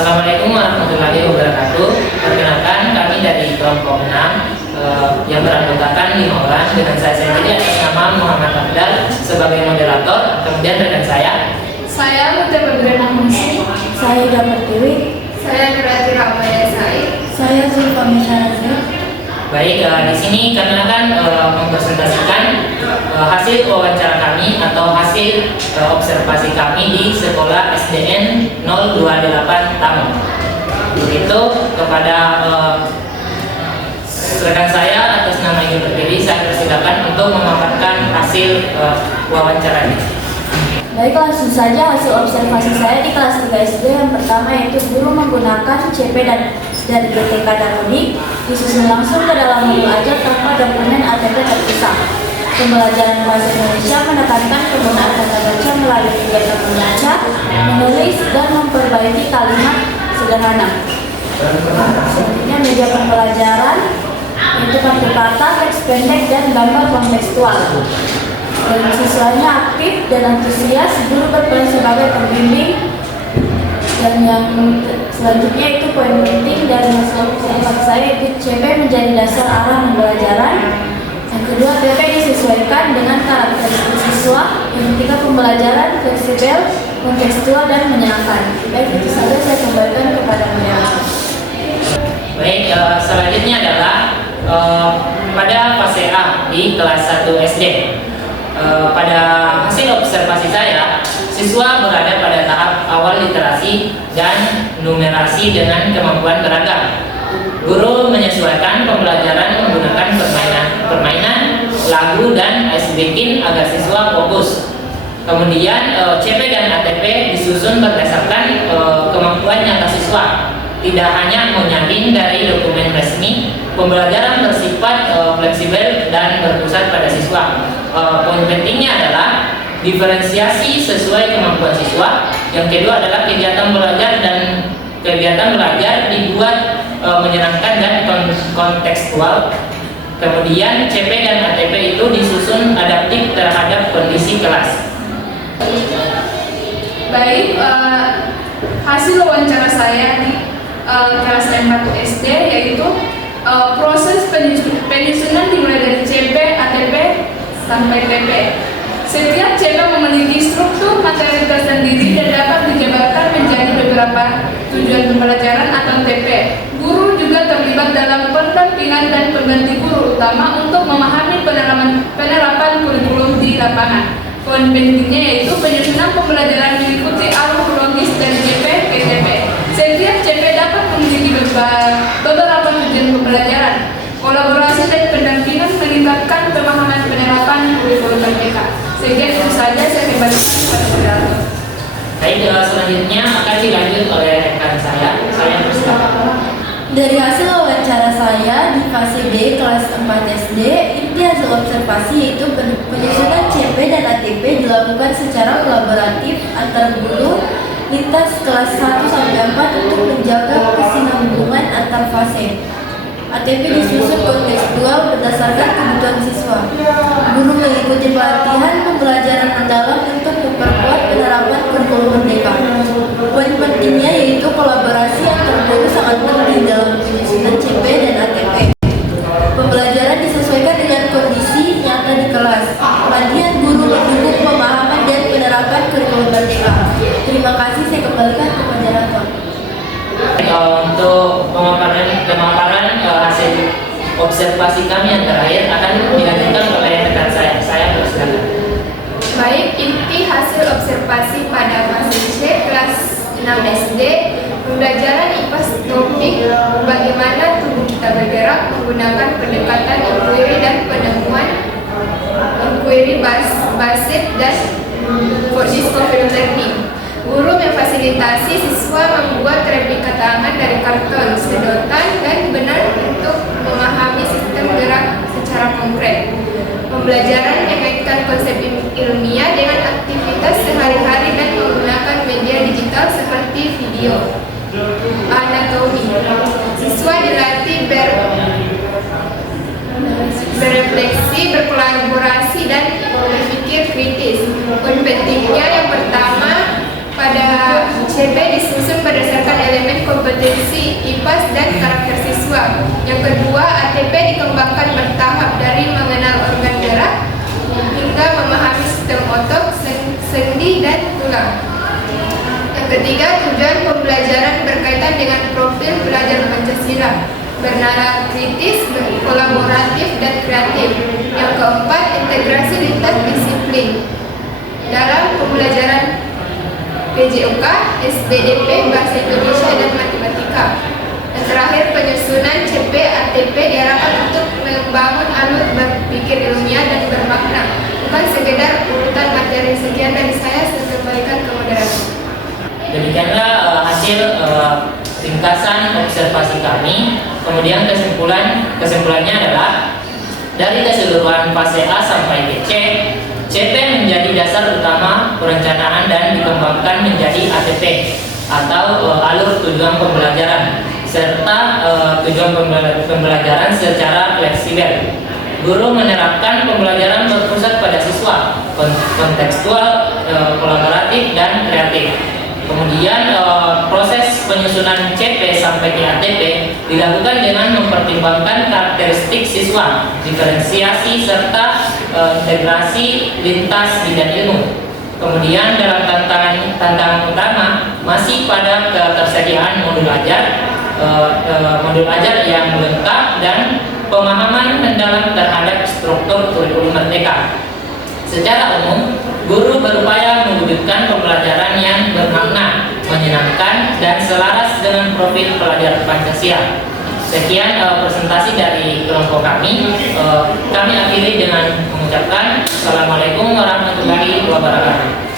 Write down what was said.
Assalamualaikum warahmatullahi wabarakatuh. Perkenalkan, kami dari kelompok 6 yang beranggotakan 5 orang dengan saya sendiri atas nama Muhammad Abdal sebagai moderator. Kemudian rekan saya Mutia Badriana Munsi, Saya Damar Dewi. saya Nurati Ramaya Said, Saya Zulfami Syahrazad. Baik, di sini kami akan mempresentasikan hasil wawancara kami atau hasil observasi kami di sekolah SDN 028 Tamu. Itu kepada rekan saya atas nama yang berdiri, saya persilakan untuk memaparkan hasil wawancara ini. Baik, langsung saja hasil observasi saya di kelas 3 SD. Yang pertama yaitu guru menggunakan CP dan GTK dan unik disusun langsung ke dalam modul ajar tanpa dokumen ATP terpisah. Pembelajaran bahasa Indonesia menekankan penggunaan kata baca melalui kegiatan membaca, menulis, dan memperbaiki kalimat sederhana. Selanjutnya media pembelajaran yaitu kartu kata, teks pendek, dan gambar kontekstual. Dan siswanya aktif dan antusias, guru berperan sebagai pembimbing. Dan yang selanjutnya itu poin penting dari hasil observasi saya itu CP menjadi dasar arah pembelajaran. Yang kedua, PP disesuaikan dengan karakteristik siswa. Yang ketiga, pembelajaran fleksibel, kontekstual, dan menyenangkan. Baik, itu saja saya kembalikan kepada moderator. Baik, selanjutnya adalah pada fase A di kelas 1 SD. Pada hasil observasi saya, siswa berada pada tahap awal literasi dan numerasi dengan kemampuan beragam. Guru menyesuaikan pembelajaran menggunakan permainan, lagu, dan ice breaking agar siswa fokus. Kemudian CP dan ATP disusun berdasarkan kemampuan nyata siswa. Tidak hanya menyamping dari dokumen resmi, pembelajaran bersifat fleksibel dan berpusat pada siswa. Poin pentingnya adalah diferensiasi sesuai kemampuan siswa. Yang kedua adalah kegiatan belajar dibuat menyenangkan dan kontekstual. Kemudian CP dan ATP itu disusun adaptif terhadap kondisi kelas. Baik, hasil wawancara saya di kelas 4 SD yaitu proses penyusunan dimulai dari CP, ATP, sampai PP. Setiap CP memiliki struktur materi tersendiri dan dapat dijabarkan menjadi beberapa tujuan pembelajaran atau TP. Guru juga terlibat dalam pendampingan dan pengganti guru utama untuk memahami penerapan kurikulum di lapangan. Poin pentingnya yaitu penyusunan pembelajaran mengikuti alur logis dari CP ke TP. Setiap CP dapat memiliki beberapa tujuan pembelajaran. Kolaborasi dan pendampingan meningkatkan pemahaman penerapan kurikulum merdeka. Sehingga itu saja saya kembalikan kepada moderator. Baik, selanjutnya akan dilanjut oleh rekan saya. Saya persilakan. Dari hasil wawancara saya di fase B kelas 4 SD, inti hasil observasi yaitu penyusunan CP dan ATP dilakukan secara kolaboratif antar guru lintas kelas 1 sampai 4 untuk menjaga kesinambungan antar fase. ATP disusun kontekstual berdasarkan kebutuhan siswa. Guru mengikuti pelatihan pembelajaran mendalam untuk memperkuat penerapan kurikulum merdeka. Poin pentingnya yaitu kolaborasi antar guru sangat penting dalam penyusunan CP dan ATP. Pembelajaran disesuaikan dengan kondisi nyata di kelas. Pelatihan guru mendukung pemahaman dan penerapan kurikulum merdeka. Terima kasih, saya kembalikan ke moderator. Untuk pemaparan hasil observasi kami yang terakhir akan dilanjutkan oleh rekan saya. Saya persilakan. Baik, inti hasil observasi pada fase C kelas 6 SD, pembelajaran IPA topik bagaimana tubuh kita bergerak menggunakan pendekatan inquiry dan penemuan inquiry basis dan discovery learning. Guru memfasilitasi siswa membuat replika tangan dari karton, sedotan, dan benar untuk memahami sistem gerak secara konkret. Pembelajaran mengaitkan konsep ilmiah dengan aktivitas sehari-hari dan menggunakan media digital seperti video anatomi. Siswa dilatih berefleksi, berkolaborasi, dan berpikir kritis. Poin pentingnya yang pertama pada C CP disusun berdasarkan elemen kompetensi, IPAS, dan karakter siswa. Yang kedua, ATP dikembangkan bertahap dari mengenal organ gerak hingga memahami sistem otot, sendi, dan tulang. Yang ketiga, tujuan pembelajaran berkaitan dengan profil belajar Pancasila, bernalar kritis, kolaboratif, dan kreatif. Yang keempat, integrasi lintas disiplin dalam pembelajaran PJOK, SPDP, Bahasa Indonesia, dan Matematika. Dan terakhir, penyusunan CP ATP diharapkan untuk membangun alur berpikir ilmiah dan bermakna, bukan sekedar urutan materi. Sekian dari saya kembalikan ke moderator. Demikianlah hasil ringkasan observasi kami. Kemudian kesimpulannya adalah dari keseluruhan fase A sampai ke C, CP menjadi dasar utama perencanaan dan dikembangkan menjadi ATP atau alur tujuan pembelajaran serta tujuan pembelajaran secara fleksibel. Guru menerapkan pembelajaran berpusat pada siswa, kontekstual, kolaboratif, dan kreatif. Kemudian proses penyusunan CP sampai ke ATP dilakukan dengan mempertimbangkan karakteristik siswa, diferensiasi, serta integrasi lintas bidang ilmu. Kemudian dalam tantangan utama masih pada ketersediaan modul ajar yang lengkap dan pemahaman mendalam terhadap struktur kurikulum merdeka. Secara umum, guru berupaya mewujudkan pembelajaran yang bermakna, menyenangkan, dan selaras dengan profil pelajar Pancasila. Sekian presentasi dari kelompok kami. Kami akhiri dengan mengucapkan Assalamualaikum warahmatullahi wabarakatuh.